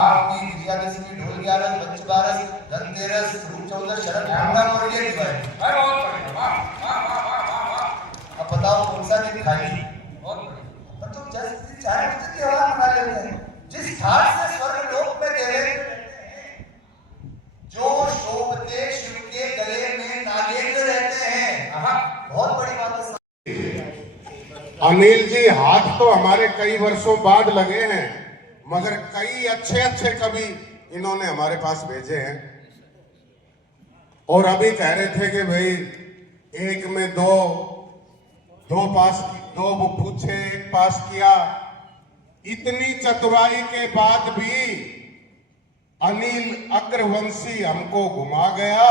आपकी विजयादशमी ढोल 11 बच्च 12 धनतेरस रूप 14 शरद पूर्णिमा और ये दिवाली। अब बताओ कौन सा दिन खाली? पर तो जस्ट चाहे मुझे त्योहार मना लेते हैं जिस ठाट से स्वर्ग लोक में देवे जो शोभते शिव के गले में नागेंद्र रहते हैं। बहुत बड़ी बात है। अनिल जी, हाथ तो हमारे कई वर्षों बाद लगे हैं, मगर कई अच्छे अच्छे कवि इन्होंने हमारे पास भेजे हैं। और अभी कह रहे थे कि भाई एक में दो पूछे, एक पास किया। इतनी चतुराई के बाद भी अनिल अग्रवंशी हमको घुमा गया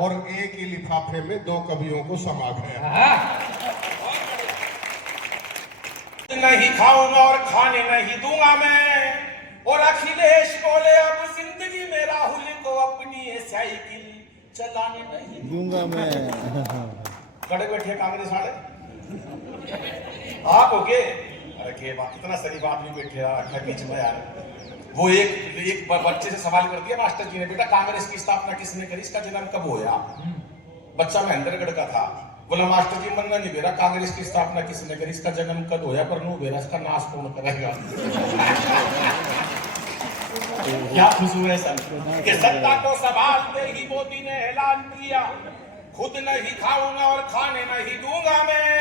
और एक ही लिफाफे में दो कवियों को समा गया। नहीं खाऊंगा और खाने नहीं दूंगा मैं। और अखिलेश बोले अब जिंदगी में राहुल को अपनी ये साइकिल चलाने नहीं दूंगा मैं। खड़े बैठे कांग्रेस वाले आप हो गए। अरे के बात, इतना शरीफ आदमी बैठे रहा बीच में यार। वो एक बच्चे से सवाल कर दिया मास्टर जी ने, बेटा कांग्रेस की स्थापना किसने करी, इसका जन्म कब होया? बच्चा महेंद्रगढ़ का था। बोला मास्टर जी मन्ना नहीं बेरा, कांग्रेस की स्थापना किसने करी, इसका जन्म कब होया पर नो बेरा, इसका नाश कौन करेगा? क्या खुशबू है सर कि सत्ता को सवाल दे ही मोदी ने ऐलान किया, खुद नहीं खाऊंगा और खाने नहीं दूंगा मैं।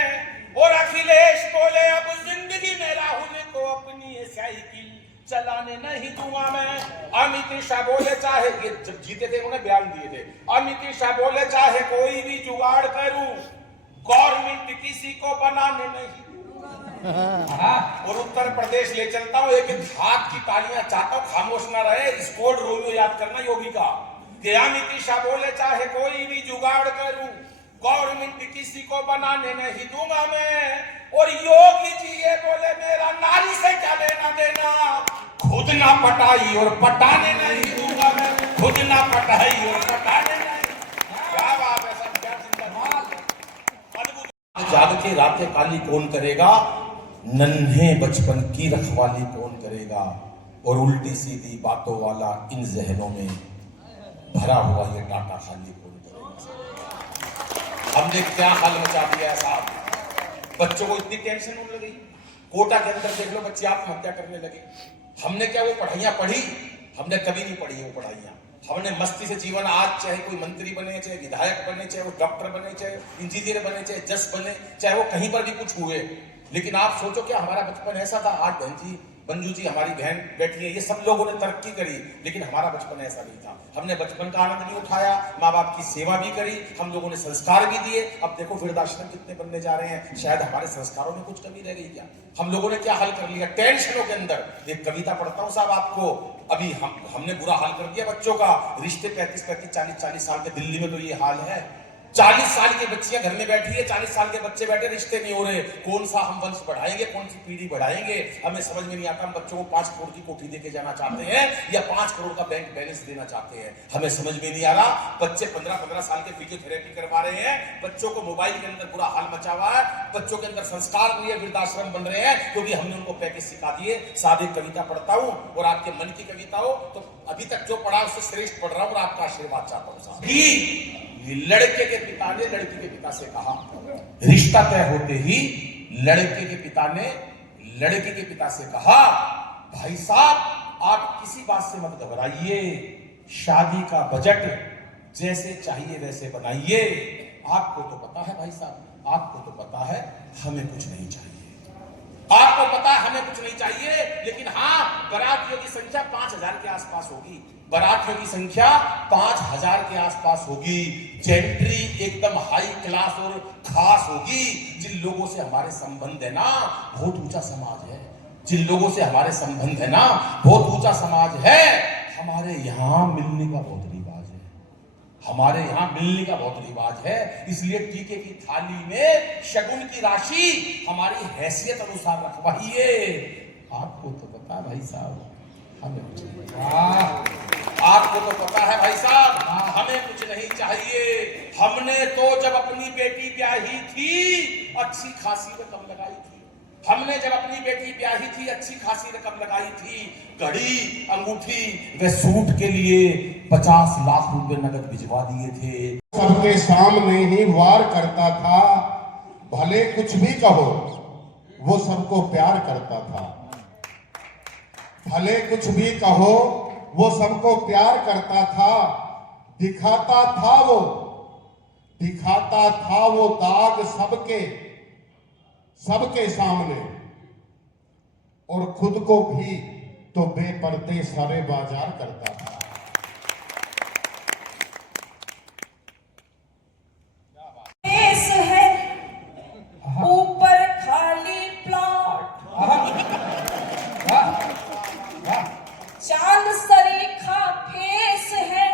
और अखिलेश बोले अब जिंदगी में राहुल को अपनी ये साइकिल चलाने नहीं दूंगा मैं। अमित शाह बोले चाहे, ये जब जीते थे उन्होंने बयान दिए थे, अमित शाह बोले चाहे कोई भी जुगाड़ करूं, गवर्नमेंट किसी को बनाने नहीं दूंगा। और उत्तर प्रदेश ले चलता हूं, एक हाथ की तालियां चाहता हूं, खामोश ना रहे। स्कोर रोमियो याद करना योगी का, कि अमित शाह बोले चाहे कोई भी जुगाड़ करूं, गवर्नमेंट किसी को बनाने नहीं दूंगा मैं। और योगी जी ये बोले मेरा नारी से क्या लेना देना, खुद ना पटाई और पटाने नहीं दूंगा मैं, खुद ना पटाई और पटाने नहीं। क्या बात है सब, क्या जिंदाबाद। जाग के रातें काली कौन करेगा, नन्हे बचपन की रखवाली कौन करेगा। और उल्टी सीधी बातों वाला इन जहनों में भरा हुआ ये डाटा खाली कौन करेगा। हमने क्या हाल मचा दिया है साहब, बच्चों को इतनी टेंशन होने लगी। कोटा के अंदर देख लो बच्चे आत्महत्या करने लगे। हमने क्या वो पढ़ाइयां पढ़ी? हमने कभी नहीं पढ़ी वो पढ़ाइयां। हमने मस्ती से जीवन, आज चाहे कोई मंत्री बने, चाहे विधायक बने, चाहे वो डॉक्टर बने, चाहे इंजीनियर बने, चाहे जज बने, चाहे वो कहीं पर भी कुछ हुए। लेकिन आप सोचो क्या हमारा बचपन ऐसा था? आज बहन जी, मंजू जी हमारी बहन बैठी है, ये सब लोगों ने तरक्की करी, लेकिन हमारा बचपन ऐसा नहीं था। हमने बचपन का आनंद भी उठाया, माँ बाप की सेवा भी करी, हम लोगों ने संस्कार भी दिए। अब देखो वृद्धाश्रम कितने बनने जा रहे हैं। शायद हमारे संस्कारों में कुछ कमी रह गई क्या? हम लोगों ने क्या हल कर लिया टेंशनों के अंदर। एक कविता पढ़ता हूँ साहब आपको, अभी हमने बुरा हाल कर दिया बच्चों का। रिश्ते 35-35, 40-40 साल के दिल्ली में तो ये हाल है। 40 साल की बच्चियां घर में बैठी है, 40 साल के बच्चे बैठे, रिश्ते नहीं हो रहे। कौन सा हम वंश बढ़ाएंगे, कौन सी पीढ़ी बढ़ाएंगे? हमें समझ में नहीं आता। हम बच्चों को 5 करोड़ की कोठी देके जाना चाहते हैं या 5 करोड़ का बैंक बैलेंस देना चाहते हैं, हमें समझ में नहीं आ रहा। बच्चे 15-15 साल के फिजियोथेरेपी करवा रहे हैं, बच्चों को मोबाइल के अंदर बुरा हाल मचा हुआ है, बच्चों के अंदर संस्कार नहीं है, वृद्धाश्रम बन रहे हैं क्योंकि हमने उनको पैकेज सिखा दिए। साहब एक कविता पढ़ता हूँ और आपके मन की कविता हो तो अभी तक जो पढ़ा उससे श्रेष्ठ पढ़ रहा हूँ और आपका आशीर्वाद चाहता हूँ साहब। लड़के के पिता ने लड़की के पिता से कहा, रिश्ता तय होते ही लड़के के पिता ने लड़के के पिता से कहा, भाई साहब आप किसी बात से मत घबराइए, शादी का बजट जैसे चाहिए वैसे बनाइए। आपको तो पता है भाई साहब, आपको तो पता है हमें कुछ नहीं चाहिए, आपको पता है हमें कुछ नहीं चाहिए। लेकिन हाँ, बारातियों की संख्या 5000 के आसपास होगी, बारातियों की संख्या 5000 के आसपास होगी। जेंट्री एकदम हाई क्लास और खास होगी। जिन लोगों से हमारे संबंध है ना, बहुत ऊंचा समाज है। जिन लोगों से हमारे संबंध है ना, बहुत ऊंचा समाज है। हमारे यहाँ मिलने का बहुत रिवाज है, हमारे यहाँ मिलने का बहुत रिवाज है। इसलिए टीके की थाली में शगुन की राशि हमारी हैसियत अनुसार रखवाइए। आपको तो पता है भाई साहब हमें कुछ नहीं, आपको तो पता है भाई साहब हमें कुछ नहीं चाहिए। हमने तो जब अपनी बेटी ब्याही थी अच्छी खासी रकम लगाई थी, हमने जब अपनी बेटी ब्याही थी, अच्छी खासी रकम लगाई थी, घड़ी, अंगूठी व सूट के लिए 50 लाख रुपए नगद भिजवा दिए थे। सबके सामने ही वार करता था, भले कुछ भी कहो वो सबको प्यार करता था। भले कुछ भी कहो वो सबको प्यार करता था। दिखाता था वो दाग सबके सामने, और खुद को भी तो बेपर्दे सारे बाजार करता था। केस है ऊपर खाली प्लॉट, चांद सरीखा फेस है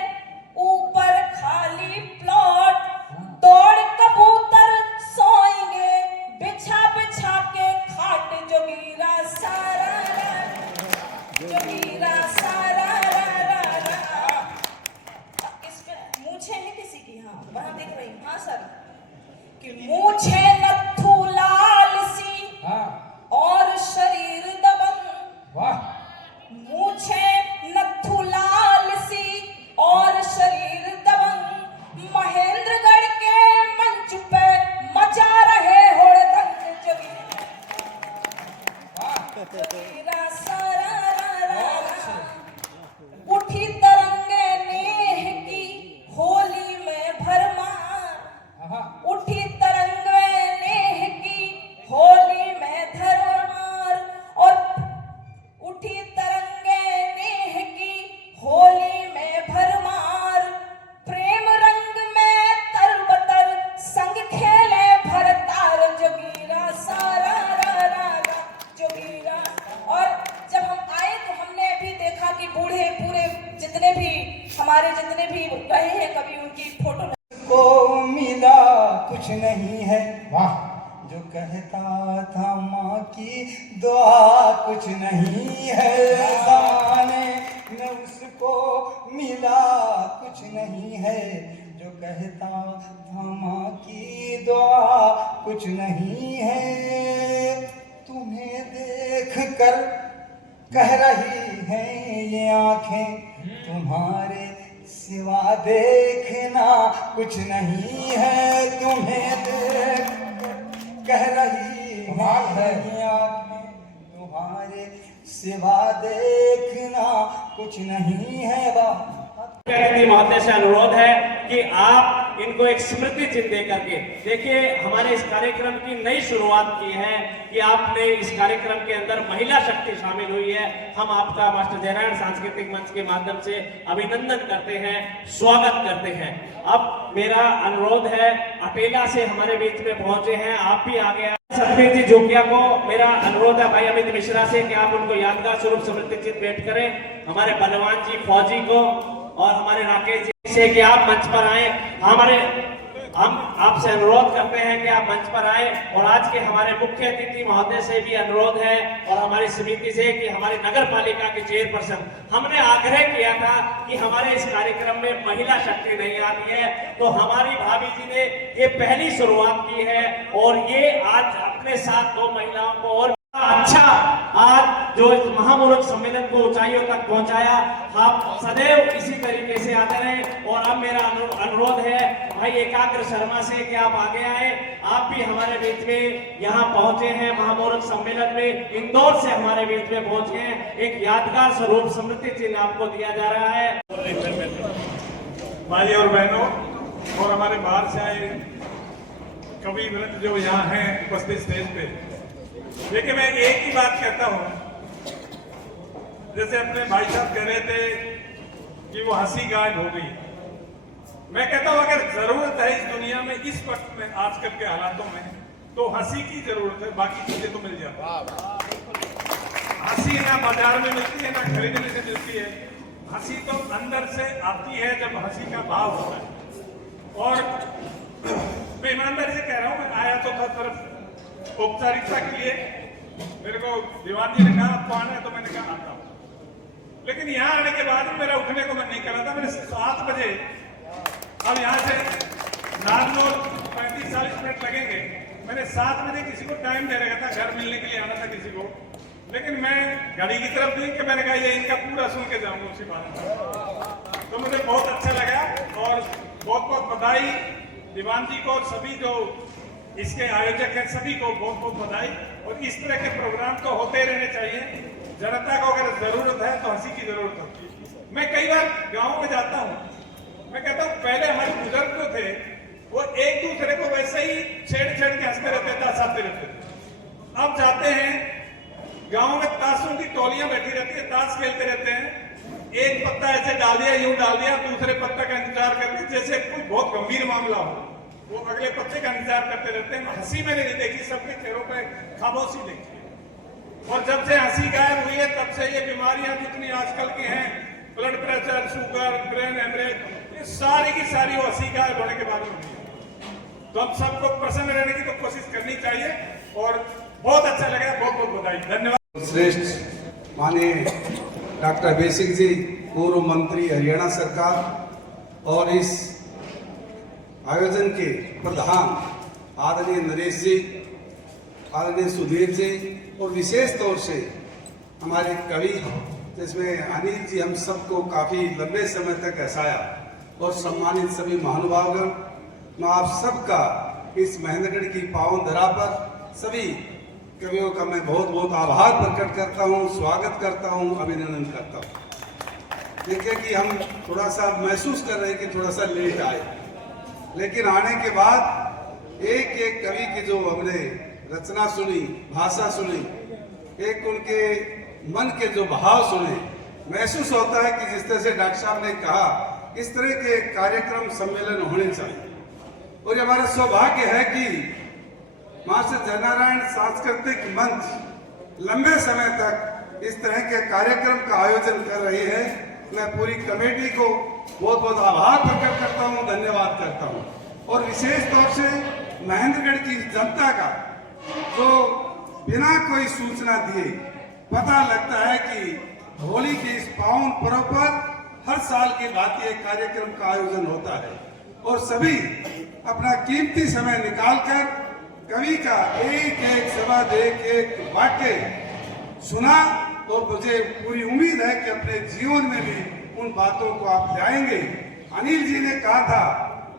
ऊपर खाली प्लॉट, दौड़ कबूतर सोएंगे बिछा बिछा के खाट, जोगीरा सारा इसमें मूछें हैं किसी की? हाँ वहां देख रही हूँ। हाँ सर, कि मूछे नत्थू लाल सी और शरीर दबंग। मूछे नत्थू लाल सी और शरीर दबंग, महेंद्रगढ़ के मंच पे मचा रहे होड़दंग। जोगीरा सारा उठी तरंगे नेह की होली में भरमार, उठी तरंगे नेह की होली में धरमार, और उठी तरंगे नेह की होली में भरमार, प्रेम रंग में तरबतर संग खेले भरतार। जोगीरा सारा जोगीरा। और जब हम आए तो हमने भी देखा कि बूढ़े पूरे जितने भी हमारे जितने भी रहे हैं कभी, उनकी फोटो को मिला कुछ नहीं है, वाह, जो कहता था माँ की दुआ कुछ नहीं है। ज़माने में उसको मिला कुछ नहीं है, जो कहता था माँ की दुआ कुछ नहीं है। तुम्हें देख कर कह रही हैं ये आंखें, तुम्हारे सिवा देखना कुछ नहीं है। तुम्हें देख कह रही हैं ये आंखें, तुम्हारे सिवा देखना कुछ नहीं है। महोदय से अनुरोध है कि आप इनको एक स्मृति चिन्ह दे करके देखिए, हमारे इस कार्यक्रम की नई शुरुआत की है कि आपने इस कार्यक्रम के अंदर महिला शक्ति शामिल हुई है। हम आपका मास्टर जयनारायण सांस्कृतिक मंच के माध्यम से अभिनंदन करते हैं, स्वागत करते हैं। अब मेरा अनुरोध है, अटेला से हमारे बीच में पहुंचे हैं, आप भी आगे सतबीर जी जोगिया को मेरा अनुरोध है भाई अमित मिश्रा से कि आप उनको यादगार स्वरूप स्मृति चिन्ह भेंट करें। हमारे बलवान जी फौजी को और हमारे राकेश जी से कि आप मंच पर आए। हम आपसे अनुरोध करते हैं कि आप मंच पर आए। और आज के हमारे मुख्य अतिथि महोदय से भी अनुरोध है और हमारी समिति से कि हमारी नगर पालिका के चेयरपर्सन, हमने आग्रह किया था कि हमारे इस कार्यक्रम में महिला शक्ति नहीं आती है, तो हमारी भाभी जी ने ये पहली शुरुआत की है और ये आज अपने साथ 2 महिलाओं को और अच्छा आज जो इस महामुहूर्त सम्मेलन को ऊंचाइयों तक पहुंचाया, आप सदैव इसी तरीके से आते रहें। और अब मेरा अनुरोध है भाई एकाग्र शर्मा से कि आप आगे आए। आप भी हमारे बीच में यहाँ पहुंचे हैं महामुहूर्त सम्मेलन में, इंदौर से हमारे बीच में पहुंचे हैं। एक यादगार स्वरूप स्मृति चिन्ह आपको दिया जा रहा है। भाई और बहनों और हमारे बाहर से आए कवि वृंद जो यहाँ हैं उपस्थित स्टेज पे, देखिए मैं एक ही बात कहता हूँ, जैसे अपने भाई साहब कह रहे थे कि वो हंसी गायब हो गई। मैं कहता हूँ अगर जरूरत है इस दुनिया में इस वक्त में आजकल के हालातों में, तो हंसी की जरूरत है, बाकी चीजें तो मिल जाती। हंसी ना बाजार में मिलती है ना खरीदने से मिलती है, हंसी तो अंदर से आती है जब हंसी का भाव होता है। और मैं ईमानदारी से कह रहा हूँ, मैं आया तो था तरफ औपचारिकता के लिए, मेरे को दीवान जी ने कहा आपको आना है, तो मैंने कहा आता हूँ। लेकिन यहाँ आने के बाद मेरा उठने को मन नहीं कर रहा था। मेरे 7 बजे, अब यहाँ से नारनौल 35-40 मिनट लगेंगे, मैंने 7 बजे किसी को टाइम दे रखा था, घर मिलने के लिए आना था किसी को, लेकिन मैं घड़ी की तरफ देख के मैंने कहा ये इनका पूरा सुन के जाऊंगा उसी बात। तो मुझे बहुत अच्छा लगा और बहुत बहुत बधाई दीवान जी को और सभी जो इसके आयोजक हैं सभी को बहुत बहुत बधाई। और इस तरह के प्रोग्राम तो होते रहने चाहिए। जनता को अगर जरूरत है तो हंसी की जरूरत होती है। मैं कई बार गाँव में जाता हूँ, मैं कहता हूँ पहले हमारे बुजुर्ग जो थे वो एक दूसरे को वैसे ही छेड़ के हंसते रहते थे, हंसाते रहते थे। अब जाते हैं गांव में ताशों की टोलियां बैठी रहती है, ताश खेलते रहते हैं। एक पत्ता ऐसे डाल दिया, यूं डाल दिया, दूसरे पत्ता का इंतजार करते जैसे कोई बहुत गंभीर मामला हो, वो अगले पत्ते का इंतजार करते रहते हैं। हंसी मैंने नहीं देखी, सबके चेहरों पे खामोशी देखी है। और जब से हंसी गायब हुई है तब से ये बीमारियां जितनी आजकल की हैं, blood pressure, sugar, brain haemorrhage, ये सारी की सारी वो हंसी गायब होने के बाद में हुई है। तो हम सबको प्रसन्न रहने की तो कोशिश करनी चाहिए और बहुत अच्छा लगा। बहुत बहुत बधाई, धन्यवाद। श्रेष्ठ माननीय डॉक्टर बेसिक जी, पूर्व मंत्री हरियाणा सरकार, और इस आयोजन के प्रधान आदरणीय नरेश जी, आदरणीय सुधीर जी, और विशेष तौर से हमारे कवि जिसमें अनिल जी हम सबको काफी लंबे समय तक हंसाया, और सम्मानित सभी महानुभावगण, मैं आप सबका इस महेंद्रगढ़ की पावन धरा पर सभी कवियों का मैं बहुत बहुत आभार प्रकट करता हूं, स्वागत करता हूं, अभिनंदन करता हूं। देखिए कि हम थोड़ा सा महसूस कर रहे हैं कि थोड़ा सा लेट आए, लेकिन आने के बाद एक एक कवि की जो हमने रचना सुनी, भाषा सुनी, एक उनके मन के जो भाव सुने, महसूस होता है कि जिस तरह से डॉक्टर साहब ने कहा, इस तरह के कार्यक्रम सम्मेलन होने चाहिए। और ये हमारा सौभाग्य है कि मास्टर जयनारायण सांस्कृतिक मंच लंबे समय तक इस तरह के कार्यक्रम का आयोजन कर रही है। मैं पूरी कमेटी को बहुत बहुत आभार प्रकट करता हूं, धन्यवाद करता हूं। और विशेष तौर से महेंद्रगढ़ की जनता का जो बिना कोई सूचना दिए पता लगता है कि होली के इस पावन पर्व पर हर साल की भांति एक कार्यक्रम का आयोजन होता है, और सभी अपना कीमती समय निकालकर कवि का एक एक शब्द, एक एक वाक्य सुना, और मुझे पूरी उम्मीद है कि अपने जीवन में भी उन बातों को आप लाएंगे। अनिल जी ने कहा था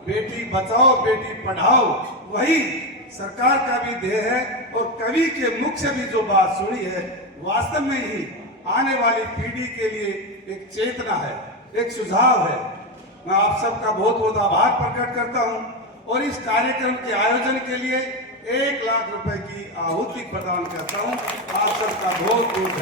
बेटी बचाओ बेटी पढ़ाओ, वही सरकार का भी ध्येय है, और कवि के मुख से भी जो बात सुनी है वास्तव में ही आने वाली पीढ़ी के लिए एक चेतना है, एक सुझाव है। मैं आप सबका बहुत बहुत आभार प्रकट करता हूं, और इस कार्यक्रम के आयोजन के लिए 1 लाख रुपए की आहुति प्रदान करता हूं। आप सबका बहुत बहुत